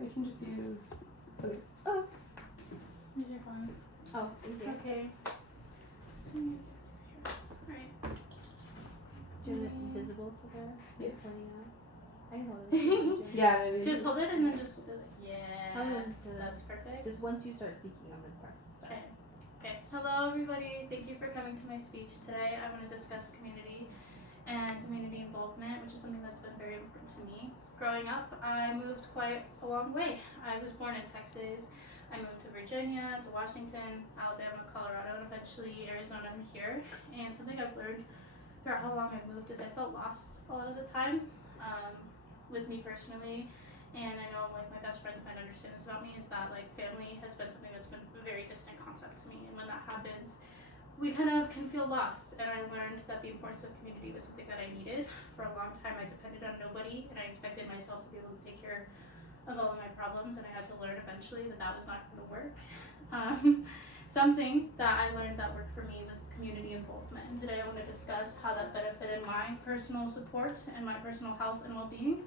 we can just use. Okay. Oh. Here's your phone. Oh, thank you. Okay. Alright. Do you want it visible to the? Yes. I can hold it. Yeah, maybe. Just hold it and then just hold it like, Tell yeah. them to. That's perfect. Just once you start speaking, I'm gonna press stop. Okay. Okay. Hello, everybody. Thank you for coming to my speech today. I want to discuss community and community involvement, which is something that's been very important to me. Growing up, I moved quite a long way. I was born in Texas. I moved to Virginia, to Washington, Alabama, Colorado, and eventually Arizona and here. And something I've learned throughout how long I've moved is I felt lost a lot of the time, with me personally. And I know like my best friends might understand this about me, is that like family has been something that's been a very distant concept to me. And when that happens, we kind of can feel lost. And I learned that the importance of community was something that I needed. For a long time, I depended on nobody, and I expected myself to be able to take care of all of my problems, and I had to learn eventually that that was not going to work. Something that I learned that worked for me was community involvement. And today I want to discuss how that benefited my personal support and my personal health and well-being,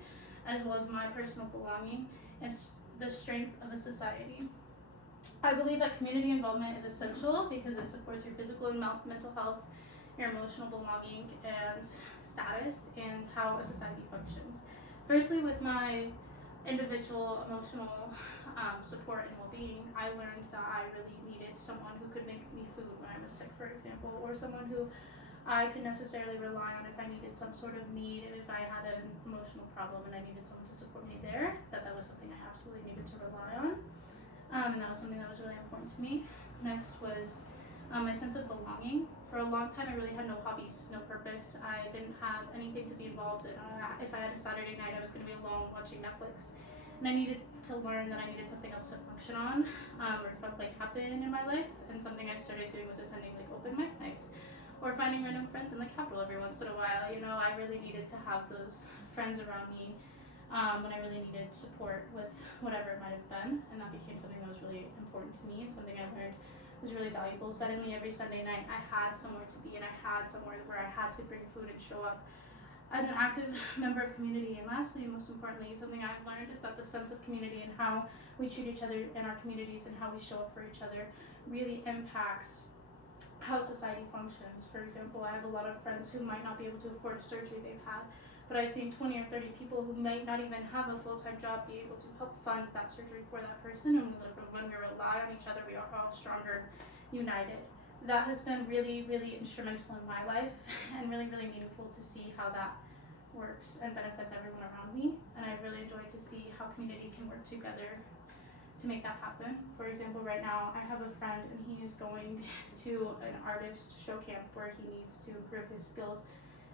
as well as my personal belonging and the strength of a society. I believe that community involvement is essential because it supports your physical and mental health, your emotional belonging and status, and how a society functions. Firstly, with my individual emotional support and well-being, I learned that I really needed someone who could make me food when I was sick, for example, or someone who I could necessarily rely on if I needed some sort of need, if I had an emotional problem and I needed someone to support me there, that was something I absolutely needed to rely on. And that was something that was really important to me. Next was my sense of belonging. For a long time, I really had no hobbies, no purpose. I didn't have anything to be involved in. If I had a Saturday night, I was going to be alone watching Netflix. And I needed to learn that I needed something else to function on, or felt like happen in my life. And something I started doing was attending like open mic nights, or finding random friends in the Capitol every once in a while. You know, I really needed to have those friends around me when I really needed support with whatever it might have been. And that became something that was really important to me and something I learned was really valuable. Suddenly every Sunday night I had somewhere to be, and I had somewhere where I had to bring food and show up as an active member of community. And lastly, most importantly, something I've learned is that the sense of community and how we treat each other in our communities and how we show up for each other really impacts how society functions. For example, I have a lot of friends who might not be able to afford a surgery they've had, but I've seen 20 or 30 people who might not even have a full-time job be able to help fund that surgery for that person. And when we rely on each other, we are all stronger, united. That has been really, really instrumental in my life, and really, really meaningful to see how that works and benefits everyone around me. And I really enjoy to see how community can work together to make that happen. For example, right now I have a friend and he is going to an artist show camp where he needs to improve his skills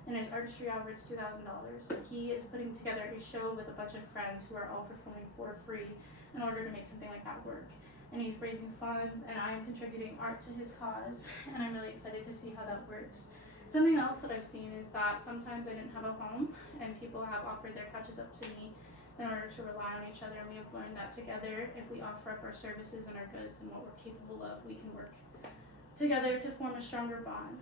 in his artistry. However, it's $2,000. He is putting together a show with a bunch of friends who are all performing for free in order to make something like that work. And he's raising funds, and I am contributing art to his cause, and I'm really excited to see how that works. Something else that I've seen is that sometimes I didn't have a home, and people have offered their couches up to me in order to rely on each other, and we have learned that together, if we offer up our services and our goods and what we're capable of, we can work together to form a stronger bond.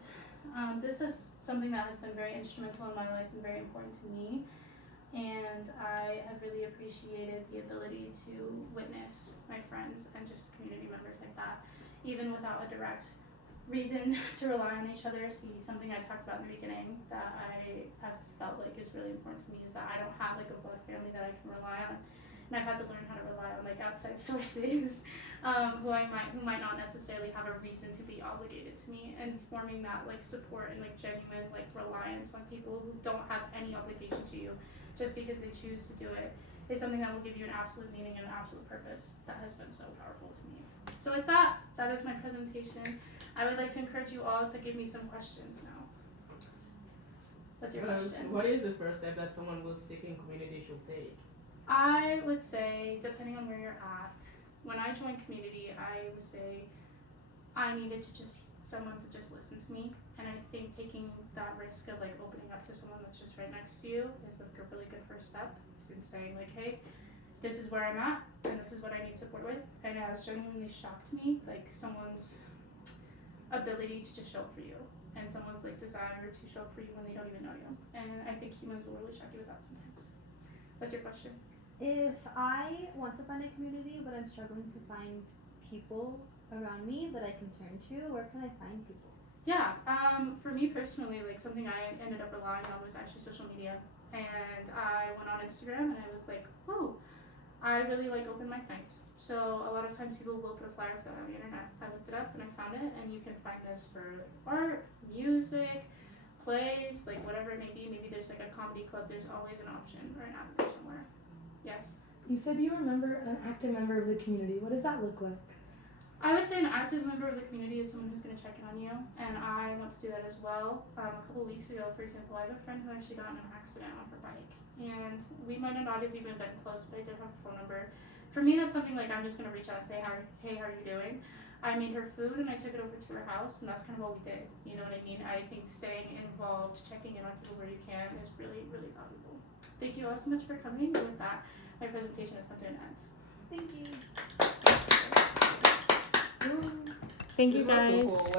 This is something that has been very instrumental in my life and very important to me. And I have really appreciated the ability to witness my friends and just community members like that, even without a direct reason to rely on each other. See, something I talked about in the beginning that I have felt like is really important to me is that I don't have like a blood family that I can rely on. And I've had to learn how to rely on like outside sources who might not necessarily have a reason to be obligated to me, and forming that like support and like genuine like reliance on people who don't have any obligation to you just because they choose to do it is something that will give you an absolute meaning and an absolute purpose that has been so powerful to me. So with that, that is my presentation. I would like to encourage you all to give me some questions now. What's your question? What is the first step that someone who's seeking community should take? I would say, depending on where you're at, when I joined community, I would say I needed to someone to just listen to me. And I think taking that risk of like opening up to someone that's just right next to you is like a really good first step. And saying like, hey, this is where I'm at and this is what I need support with. And it has genuinely shocked me, like someone's ability to just show up for you, and someone's like desire to show up for you when they don't even know you. And I think humans will really shock you with that sometimes. What's your question? If I want to find a community, but I'm struggling to find people around me that I can turn to, where can I find people? Yeah, for me personally, like something I ended up relying on was actually social media. And I went on Instagram and I was like, whoa, I really like open mic nights. So a lot of times people will put a flyer for that on the internet. I looked it up and I found it, and you can find this for like art, music, plays, like whatever it may be. Maybe there's like a comedy club, there's always an option or an avenue somewhere. Yes. You said you were an active member of the community. What does that look like? I would say an active member of the community is someone who's going to check in on you, and I want to do that as well. A couple of weeks ago, for example, I have a friend who actually got in an accident on her bike, and we might not have even been close, but I did have a phone number. For me, that's something like I'm just going to reach out and say, hey, how are you doing? I made her food, and I took it over to her house, and that's kind of what we did. You know what I mean? I think staying involved, checking in on people where you can is really, really valuable. Thank you all so much for coming, and with that, my presentation has come to an end. Thank you. Thank you It was so guys. cool.